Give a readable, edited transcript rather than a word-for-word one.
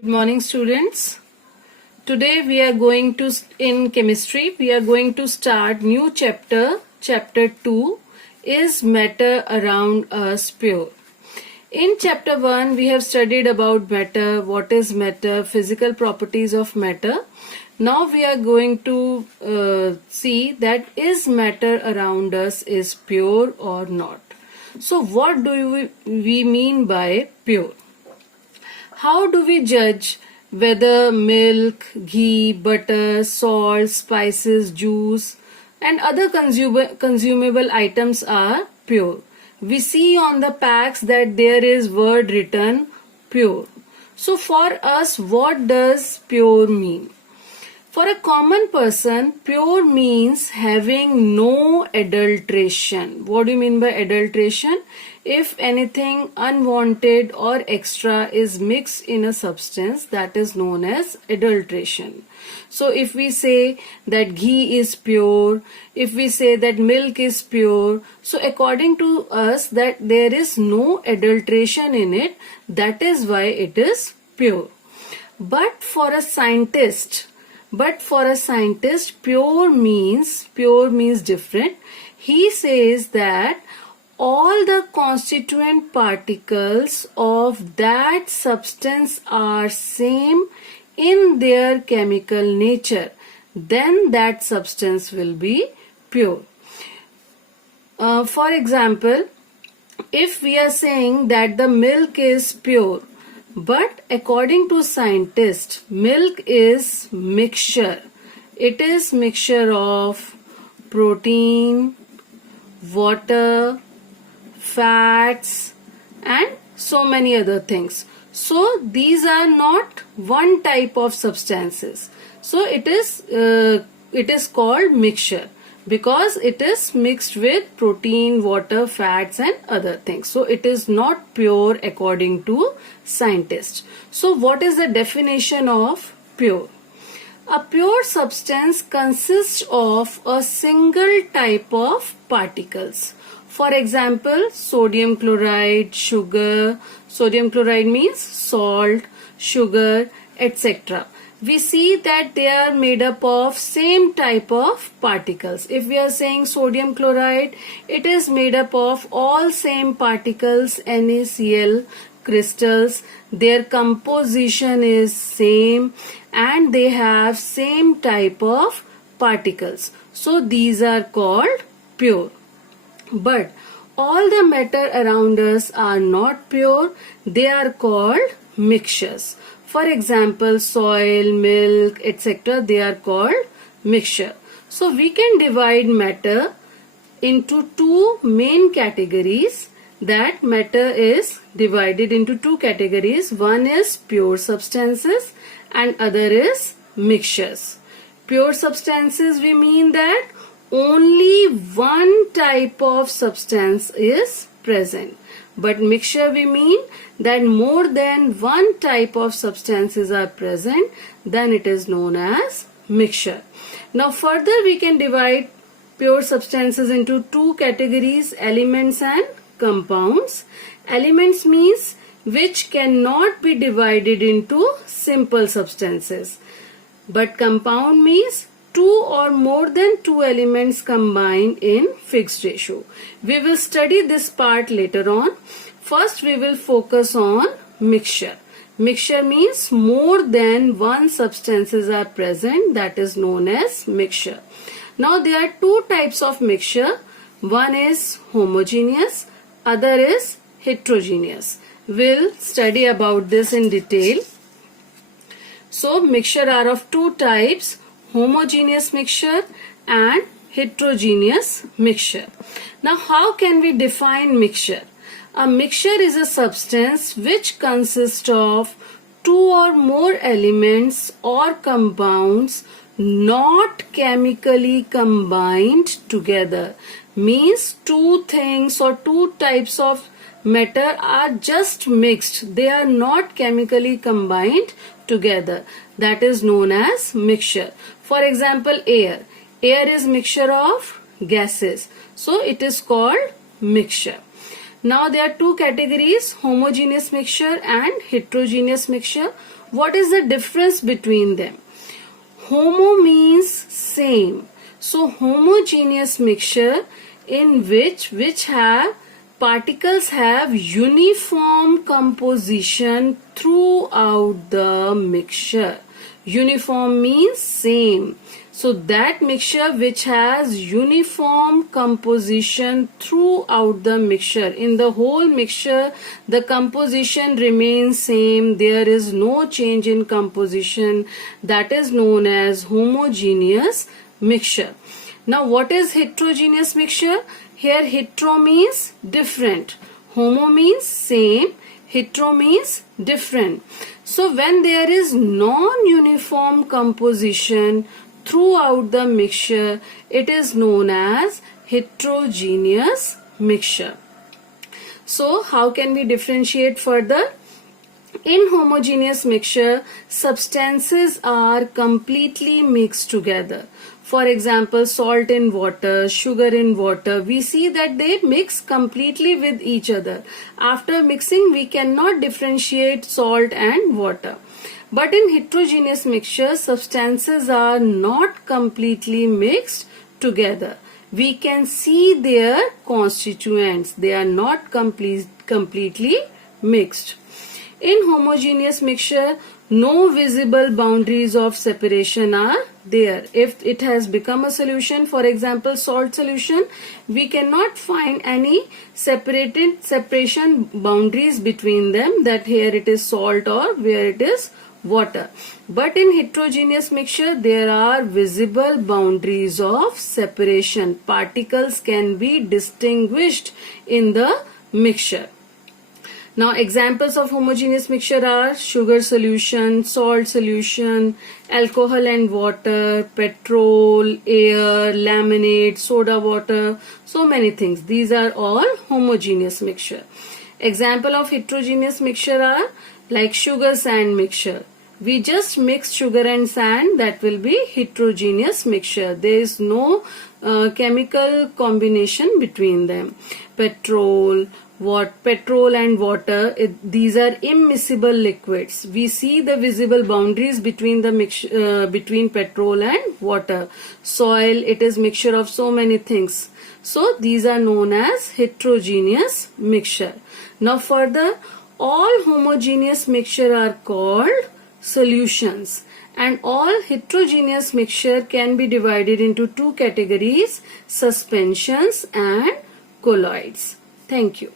Good morning, students. Today we are going to in chemistry we are going to start new chapter 2 is matter around us pure. In chapter 1 we have studied about matter, what is matter, physical properties of matter. Now we are going to see that is matter around us is pure or not. So what do we mean by pure? How do we judge whether milk, ghee, butter, salt, spices, juice and other consumable items are pure? We see on the packs that there is word written pure. So for us, what does pure mean? For a common person, pure means having no adulteration. What do you mean by adulteration? If anything unwanted or extra is mixed in a substance, that is known as adulteration. So if we say that ghee is pure, if we say that milk is pure, so according to us that there is no adulteration in it, that is why it is pure. But for a scientist, pure means different. He says that all the constituent particles of that substance are same in their chemical nature. Then that substance will be pure. For example, if we are saying that the milk is pure, but according to scientists, milk is mixture. It is mixture of protein, water, fats and so many other things. So these are not one type of substances. So it is called mixture because it is mixed with protein, water, fats and other things. So it is not pure according to scientists. So what is the definition of pure? A pure substance consists of a single type of particles. For example, sodium chloride, sugar. Sodium chloride means salt, sugar, etc. We see that they are made up of same type of particles. If we are saying sodium chloride, it is made up of all same particles, NaCl crystals. Their composition is same and they have same type of particles. So these are called pure. But all the matter around us are not pure. They are called mixtures. For example, soil, milk, etc. They are called mixture. So we can divide matter into two main categories. That matter is divided into two categories. One is pure substances and other is mixtures. Pure substances, we mean that only one type of substance is present. But mixture, we mean that more than one type of substances are present, then it is known as mixture. Now further we can divide pure substances into two categories, elements and compounds. Elements means which cannot be divided into simple substances. But compound means two or more than two elements combined in fixed ratio. We will study this part later on. First we will focus on mixture. Mixture means more than one substances are present, that is known as mixture. Now there are two types of mixture. One is homogeneous, other is heterogeneous. We'll study about this in detail. So mixture are of two types, homogeneous mixture and heterogeneous mixture. Now how can we define mixture? A mixture is a substance which consists of two or more elements or compounds not chemically combined together. Means two things or two types of matter are just mixed. They are not chemically combined together. That is known as mixture. For example, air. Air is mixture of gases. So it is called mixture. Now there are two categories, homogeneous mixture and heterogeneous mixture. What is the difference between them? Homo means same. So homogeneous mixture in which have particles have uniform composition throughout the mixture. Uniform means same. So that mixture which has uniform composition throughout the mixture. In the whole mixture, the composition remains same. There is no change in composition. That is known as homogeneous mixture. Now what is heterogeneous mixture? Here hetero means different. Homo means same. Hetero means different. So when there is non-uniform composition throughout the mixture, it is known as heterogeneous mixture. So how can we differentiate further? In homogeneous mixture, substances are completely mixed together. For example, salt in water, sugar in water, we see that they mix completely with each other. After mixing, we cannot differentiate salt and water. But in heterogeneous mixture, substances are not completely mixed together. We can see their constituents. They are not completely mixed. In homogeneous mixture, no visible boundaries of separation are there. If it has become a solution, for example salt solution, we cannot find any separation boundaries between them, that here it is salt or where it is water. But in heterogeneous mixture, there are visible boundaries of separation. Particles can be distinguished in the mixture. Now examples of homogeneous mixture are sugar solution, salt solution, alcohol and water, petrol, air, laminate, soda water, so many things. These are all homogeneous mixture. Example of heterogeneous mixture are like sugar sand mixture. We just mix sugar and sand, that will be heterogeneous mixture. There is no chemical combination between them. Petrol and water, these are immiscible liquids. We see the visible boundaries between the between petrol and water. Soil, it is mixture of so many things. So these are known as heterogeneous mixture. Now further, all homogeneous mixture are called solutions, and all heterogeneous mixture can be divided into two categories: suspensions and colloids. Thank you.